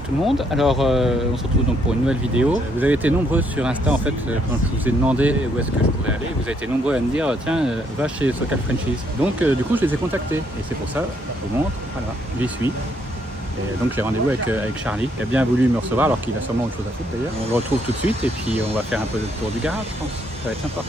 salut tout le monde. Alors on se retrouve donc pour une nouvelle vidéo. Vous avez été nombreux sur Insta en fait quand je vous ai demandé où est-ce que je pourrais aller. Vous avez été nombreux à me dire tiens va chez Sokal Frenchies. Donc du coup je les ai contactés et c'est pour ça je vous montre. Voilà, j'y suis. Et donc j'ai rendez-vous avec Charlie qui a bien voulu me recevoir alors qu'il a sûrement autre chose à foutre d'ailleurs. On le retrouve tout de suite et puis on va faire un peu le tour du garage je pense. Ça va être sympa.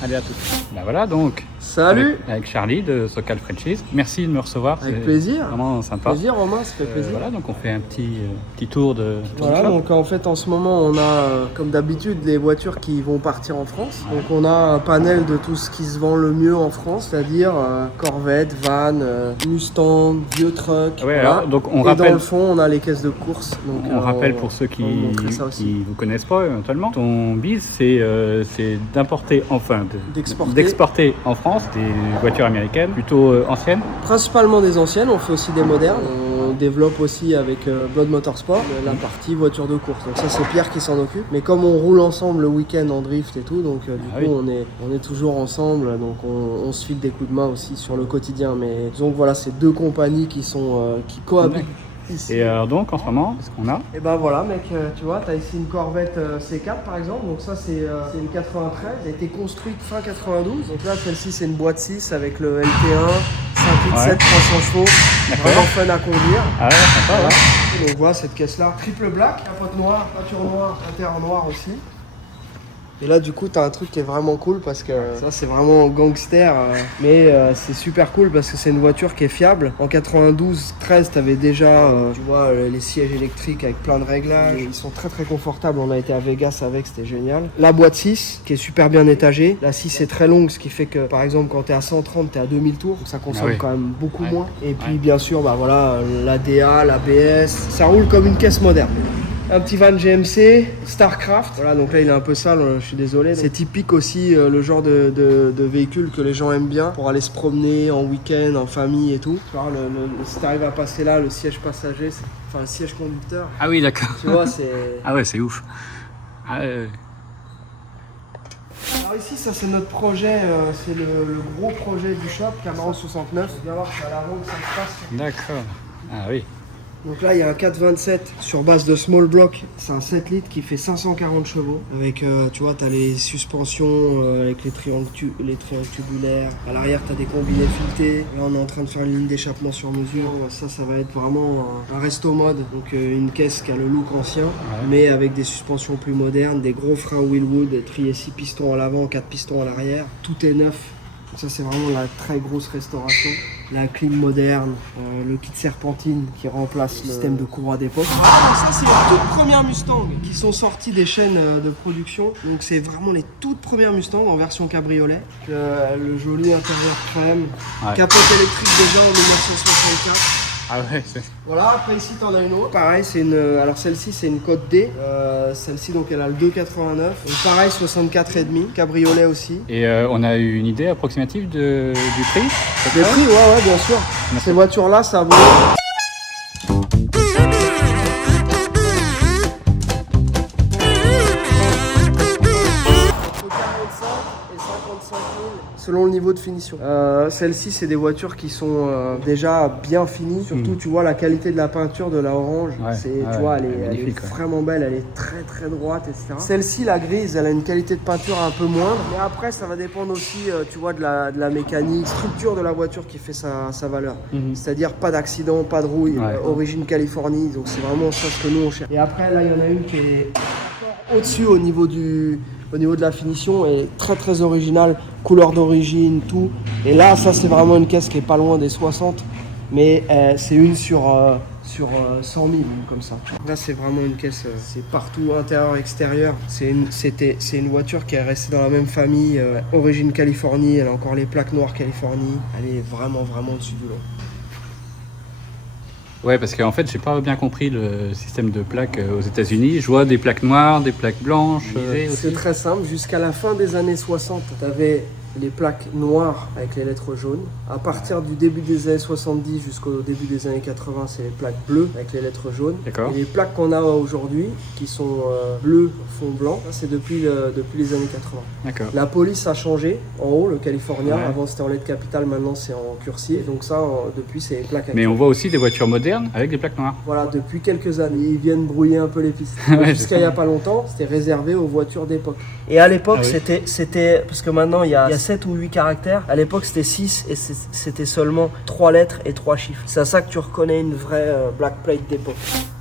Allez à tout. Ben voilà donc. Salut avec Charlie de Sokal Frenchies. Merci de me recevoir. Avec plaisir. Vraiment sympa. Plaisir Romain, ça fait plaisir. Voilà donc on fait un petit tour de Voilà, club. donc en fait en ce moment on a comme d'habitude les voitures qui vont partir en France. Ouais. Donc on a un panel de tout ce qui se vend le mieux en France, c'est-à-dire Corvette, van, Mustang, vieux truck. Ouais, voilà. alors, donc on Et rappelle. dans le fond on a les caisses de course. Donc, On rappelle pour ceux qui on va vous montrer ça aussi. vous connaissent pas éventuellement. Ton biz, c'est d'importer, enfin, d'exporter en France des voitures américaines plutôt anciennes. Principalement des anciennes, on fait aussi des modernes. On développe aussi avec Blood Motorsport la partie voiture de course. Donc ça c'est Pierre qui s'en occupe. Mais comme on roule ensemble le week-end en drift et tout, donc Ah du coup oui. on est toujours ensemble. Donc on se file des coups de main aussi sur le quotidien. Mais donc voilà, c'est deux compagnies qui sont qui cohabitent ici. Et donc en ce moment, qu'est-ce qu'on a? Et ben voilà mec, tu vois, t'as ici une Corvette C4 par exemple, donc ça c'est une 93, elle a été construite fin 92, donc là celle-ci c'est une boîte 6 avec le LT1, 5.7, Ouais. 300 chevaux, D'accord. vraiment fun à conduire. Ah ouais, sympa, Voilà. ouais. Donc voilà cette caisse là, triple black, capote noire, peinture noire, intérieur noir aussi. Et là du coup t'as un truc qui est vraiment cool parce que ça c'est vraiment gangster mais c'est super cool parce que c'est une voiture qui est fiable. En 92-13 t'avais déjà tu vois les sièges électriques avec plein de réglages. Ils sont très très confortables, on a été à Vegas avec, c'était génial. La boîte 6 qui est super bien étagée. La 6 est très longue ce qui fait que par exemple quand t'es à 130 t'es à 2000 tours, donc ça consomme Ah oui. quand même beaucoup Ouais. moins. Et puis Ouais. bien sûr bah voilà l'ADA, l'ABS, ça roule comme une caisse moderne. Un petit van GMC, Starcraft. Voilà, donc là il est un peu sale, je suis désolé. C'est typique aussi le genre de véhicule que les gens aiment bien pour aller se promener en week-end, en famille et tout. Tu vois, si t'arrives à passer là, le siège passager, enfin le siège conducteur, Ah oui, d'accord. tu vois, c'est... Ah ouais, c'est ouf. Ah, Alors ici, ça c'est notre projet, c'est le gros projet du shop, Camaro 69. Viens voir, c'est à l'avant que ça se passe. d'accord. Ah oui. Donc là, il y a un 427 sur base de small block. C'est un 7 litres qui fait 540 chevaux. Avec, tu vois, tu as les suspensions avec les triangles tubulaires. À l'arrière, tu as des combinés filetés. Là, on est en train de faire une ligne d'échappement sur mesure. Ça va être vraiment un resto mode. Donc, une caisse qui a le look ancien, mais avec des suspensions plus modernes, des gros freins Willwood, triés 6 pistons à l'avant, 4 pistons à l'arrière. Tout est neuf. Ça c'est vraiment la très grosse restauration. La clim moderne, le kit serpentine qui remplace le système de courroie d'époque. Ça c'est les toutes premières Mustang qui sont sorties des chaînes de production. Donc c'est vraiment les toutes premières Mustang en version cabriolet. Le joli intérieur crème, Ouais. capote électrique déjà en 1964. Ah ouais, c'est... Voilà, après ici t'en as une autre. Pareil, c'est une. Alors celle-ci c'est une Côte D. Celle-ci donc elle a le 2,89. Donc pareil 64,5. Cabriolet aussi. Et on a eu une idée approximative du prix? Les prix, ouais, bien sûr. Ces voitures-là, ça vaut. Entre 45 et 55 000 selon le niveau de finition. Celles-ci, c'est des voitures qui sont déjà bien finies. Surtout, tu vois la qualité de la peinture de la orange. Ouais, Tu vois, elle est magnifique, ouais. vraiment belle, elle est très très droite, etc. Celle-ci, la grise, elle a une qualité de peinture un peu moindre. Mais après, ça va dépendre aussi, tu vois, de la mécanique, structure de la voiture qui fait sa valeur. Mhm. C'est-à-dire pas d'accident, pas de rouille, Ouais. origine Californie. Donc c'est vraiment ça ce que nous on cherche. Et après, là, il y en a une qui est encore au-dessus au niveau de la finition et très très originale, couleur d'origine, tout. Et là, ça c'est vraiment une caisse qui est pas loin des 60, mais c'est une sur 100 000 comme ça. Là, c'est vraiment une caisse, c'est partout, intérieur, extérieur. C'est une voiture qui est restée dans la même famille, origine Californie, elle a encore les plaques noires Californie. Elle est vraiment vraiment au-dessus du lot. Ouais, parce qu'en fait, j'ai pas bien compris le système de plaques aux États-Unis. Je vois des plaques noires, des plaques blanches. C'est très simple, jusqu'à la fin des années 60, tu avais les plaques noires avec les lettres jaunes. À partir du début des années 70 jusqu'au début des années 80, c'est les plaques bleues avec les lettres jaunes. D'accord. Et les plaques qu'on a aujourd'hui, qui sont bleues, fond blanc, c'est depuis les années 80. D'accord. La police a changé en haut, le californien. Ouais. Avant c'était en LED capital, maintenant c'est en cursier. Donc ça, depuis, c'est les plaques Mais actuelles. on voit aussi des voitures modernes avec des plaques noires. Voilà, depuis quelques années, ils viennent brouiller un peu les pistes. Ouais, Jusqu'à il n'y a pas longtemps, c'était réservé aux voitures d'époque. Et à l'époque, Ah oui. c'était, parce que maintenant il y a 7 ou 8 caractères, à l'époque c'était 6 et c'était seulement 3 lettres et 3 chiffres. C'est à ça que tu reconnais une vraie black plate d'époque.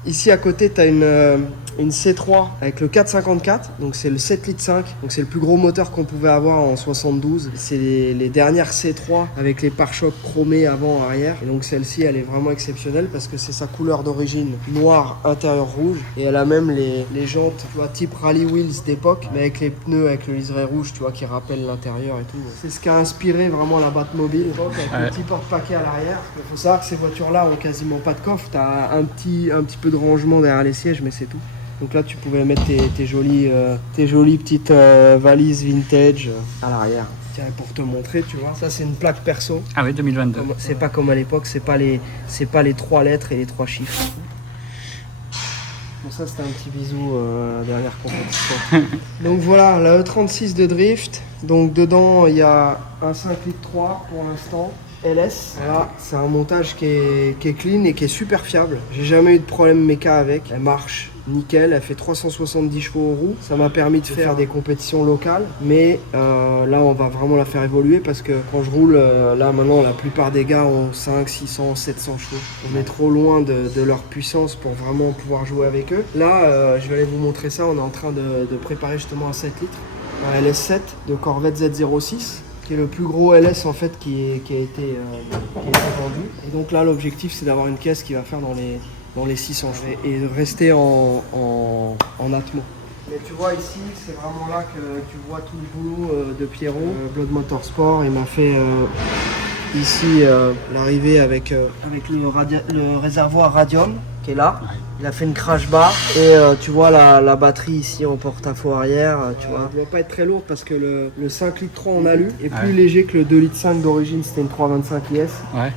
Ici à côté, tu as une C3 avec le 454, donc c'est le 7 litres 5, donc c'est le plus gros moteur qu'on pouvait avoir en 72. C'est les dernières C3 avec les pare-chocs chromés avant arrière. Et donc celle-ci, elle est vraiment exceptionnelle parce que c'est sa couleur d'origine noire, intérieur rouge, et elle a même les jantes, tu vois, type Rally Wheels d'époque, mais avec les pneus avec le liseré rouge, tu vois, qui rappellent l'intérieur et tout. C'est ce qui a inspiré vraiment la Batmobile, avec le petit porte-paquet à l'arrière. Il faut savoir que ces voitures-là ont quasiment pas de coffre. T'as un petit peu de rangement derrière les sièges, mais c'est tout. Donc là, tu pouvais mettre tes jolies petites valises vintage à l'arrière. Tiens, pour te montrer, tu vois, ça c'est une plaque perso. Ah oui, 2022. C'est pas comme à l'époque, c'est pas les 3 lettres et les 3 chiffres. Bon, ça c'était un petit bisou dernière compétition. Donc voilà, la E36 de drift. Donc dedans, il y a un 5 litres 3 pour l'instant. LS, voilà, c'est un montage qui est clean et qui est super fiable. J'ai jamais eu de problème méca avec. Elle marche nickel, elle fait 370 chevaux aux roues. Ça m'a permis de faire des compétitions locales, mais là on va vraiment la faire évoluer parce que quand je roule, là maintenant la plupart des gars ont 5, 600, 700 chevaux. On est trop loin de leur puissance pour vraiment pouvoir jouer avec eux. Là, je vais aller vous montrer ça. On est en train de préparer justement un 7 litres, un LS7 de Corvette Z06. Qui est le plus gros LS en fait qui a été vendu. Et donc là l'objectif c'est d'avoir une caisse qui va faire dans les 600 chevaux et de rester en atmo. Mais tu vois ici c'est vraiment là que tu vois tout le boulot de Pierrot. Blood Motorsport, il m'a fait ici l'arrivée avec le réservoir radium qui est là. Il a fait une crash bar et tu vois la batterie ici en porte-à-faux arrière, tu vois. Elle doit pas être très lourde parce que le 5 litres 3 en alu est plus léger que le 2 litres 5 d'origine, c'était une 325 IS. Ouais.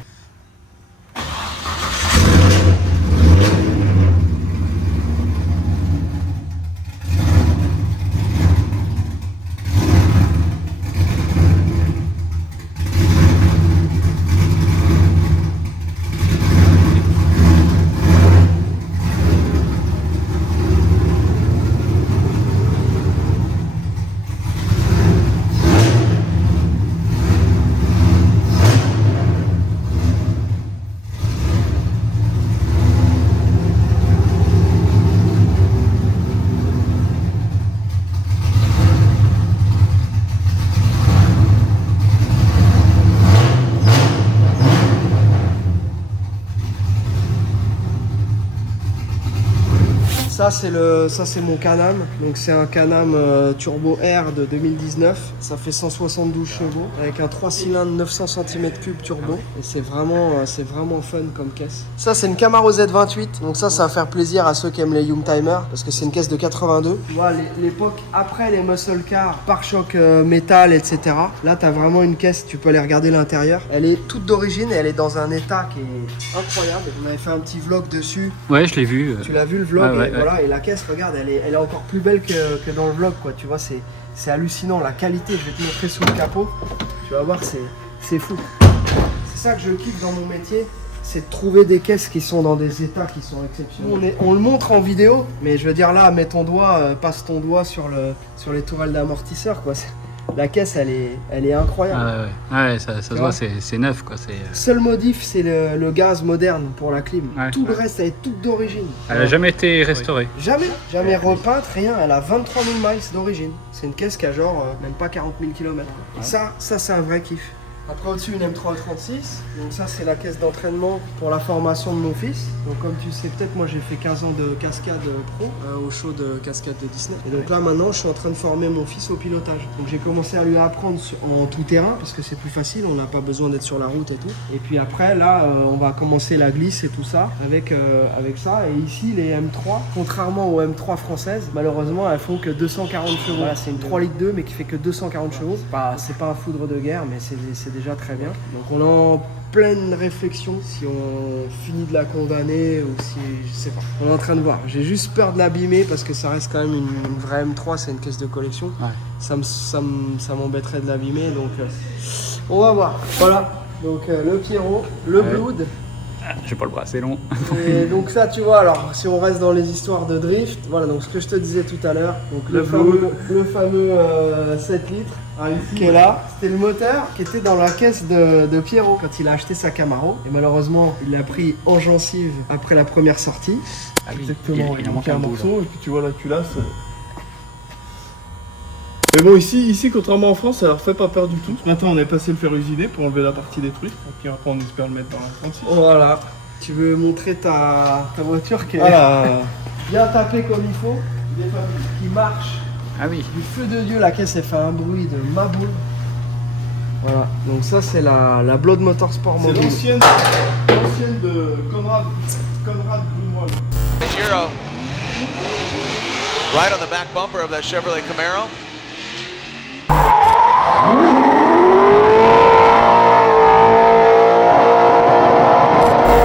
Ça c'est mon Can-Am, donc c'est un Can-Am Turbo R de 2019, ça fait 172 chevaux avec un 3 cylindres 900 cm3 turbo et c'est vraiment fun comme caisse. Ça c'est une Camaro Z28, donc ça va faire plaisir à ceux qui aiment les Youngtimer parce que c'est une caisse de 82. Tu vois l'époque après les muscle cars, pare-choc métal etc. Là t'as vraiment une caisse, tu peux aller regarder l'intérieur. Elle est toute d'origine et elle est dans un état qui est incroyable. On avait fait un petit vlog dessus. Ouais, je l'ai vu. Tu l'as vu le vlog, ouais, voilà. Et la caisse, regarde, elle est encore plus belle que dans le vlog, quoi. Tu vois, c'est hallucinant, la qualité. Je vais te montrer sous le capot. Tu vas voir, c'est fou. C'est ça que je kiffe dans mon métier, c'est de trouver des caisses qui sont dans des états qui sont exceptionnels. On le montre en vidéo, mais je veux dire là, mets ton doigt, passe ton doigt sur les tourelles d'amortisseur, quoi. La caisse, elle est incroyable. Ouais, ça se voit, c'est neuf, quoi. Seul modif, c'est le gaz moderne pour la clim. Tout le reste, elle est toute d'origine. Elle n'a jamais été restaurée. Jamais repeinte, rien. Elle a 23 000 miles d'origine. C'est une caisse qui a genre même pas 40 000 km. Ouais. Ça c'est un vrai kiff. Après au-dessus une M336, donc ça c'est la caisse d'entraînement pour la formation de mon fils. Donc comme tu sais peut-être, moi j'ai fait 15 ans de cascade pro au show de cascade de Disney. Et donc là maintenant je suis en train de former mon fils au pilotage. Donc j'ai commencé à lui apprendre en tout terrain parce que c'est plus facile, on n'a pas besoin d'être sur la route et tout. Et puis après là on va commencer la glisse et tout ça avec ça. Et ici les M3, contrairement aux M3 françaises, malheureusement elles font que 240 chevaux. Voilà, c'est une 3 litres 2 mais qui fait que 240 chevaux. C'est pas un foudre de guerre mais c'est déjà très bien. Donc on est en pleine réflexion si on finit de la condamner ou si je sais pas. On est en train de voir. J'ai juste peur de l'abîmer parce que ça reste quand même une vraie M3, c'est une caisse de collection. Ouais. Ça m'embêterait de l'abîmer donc on va voir. Voilà. Donc le Pierrot, le Blood. J'ai pas le bras, c'est long. Et donc ça tu vois, alors si on reste dans les histoires de drift, voilà donc ce que je te disais tout à l'heure, donc le fameux 7 litres qui est là, c'était le moteur qui était dans la caisse de Pierrot quand il a acheté sa Camaro et malheureusement il l'a pris en gencive après la première sortie. Ah oui, exactement, il a manqué un morceau et puis tu vois la culasse. Mais bon ici contrairement en France ça leur fait pas peur du tout. Maintenant on est passé le fer usiné pour enlever la partie détruite. Et puis après on espère le mettre dans la 36. Voilà. Tu veux montrer ta voiture qui est bien tapée comme il faut, qui marche. Ah oui. Du feu de Dieu, la caisse elle fait un bruit de maboule. Voilà, donc ça c'est la Blood Motorsport C'est mobile. l'ancienne de Conrad Grunwald. Giro, right on the back bumper of that Chevrolet Camaro.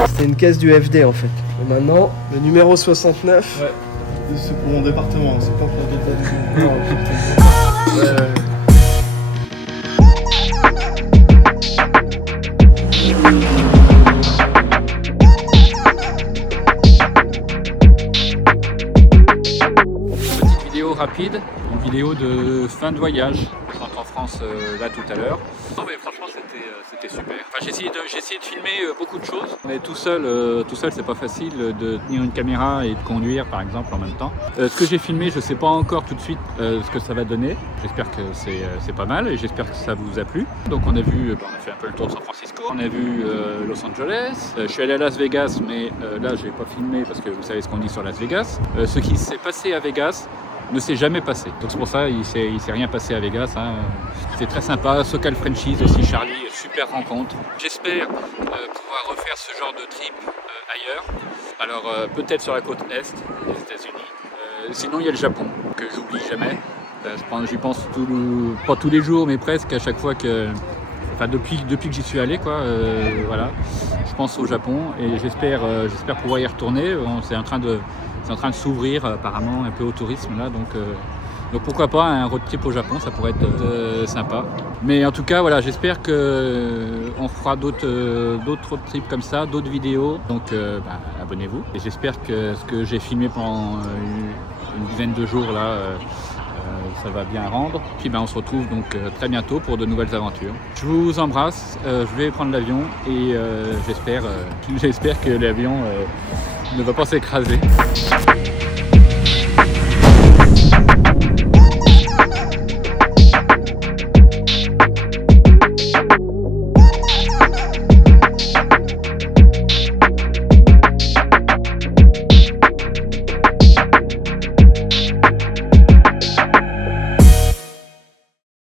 C'était une caisse du FD en fait. Et maintenant, le numéro 69. Ouais, c'est pour mon département, c'est pas pour d'autres. Petite vidéo rapide, une vidéo de fin de voyage. Je rentre en France là tout à l'heure. Non mais franchement c'était super. Enfin, j'ai essayé de filmer beaucoup de choses, mais tout seul c'est pas facile de tenir une caméra et de conduire par exemple en même temps. Ce que j'ai filmé, je sais pas encore tout de suite ce que ça va donner. J'espère que c'est pas mal et j'espère que ça vous a plu. Donc on a fait un peu le tour de San Francisco, on a vu Los Angeles. Je suis allé à Las Vegas, mais là je vais pas filmer parce que vous savez ce qu'on dit sur Las Vegas. Ce qui s'est passé à Vegas ne s'est jamais passé. Donc c'est pour ça il s'est rien passé à Vegas. Hein. C'est très sympa. Socal Frenchies aussi, Charlie, super rencontre. J'espère pouvoir refaire ce genre de trip ailleurs. Alors peut-être sur la côte est des États-Unis. Sinon il y a le Japon que j'oublie jamais. J'y pense pas tous les jours, mais presque à chaque fois que. Enfin depuis que j'y suis allé quoi. Voilà. Je pense au Japon et j'espère pouvoir y retourner. C'est en train de s'ouvrir apparemment un peu au tourisme là, donc pourquoi pas un road trip au Japon, ça pourrait être sympa. Mais en tout cas voilà, j'espère qu'on fera d'autres road trips comme ça, d'autres vidéos, donc abonnez-vous. Et j'espère que ce que j'ai filmé pendant une dizaine de jours là, ça va bien rendre. Puis on se retrouve donc très bientôt pour de nouvelles aventures. Je vous embrasse, je vais prendre l'avion et j'espère que l'avion ne va pas s'écraser.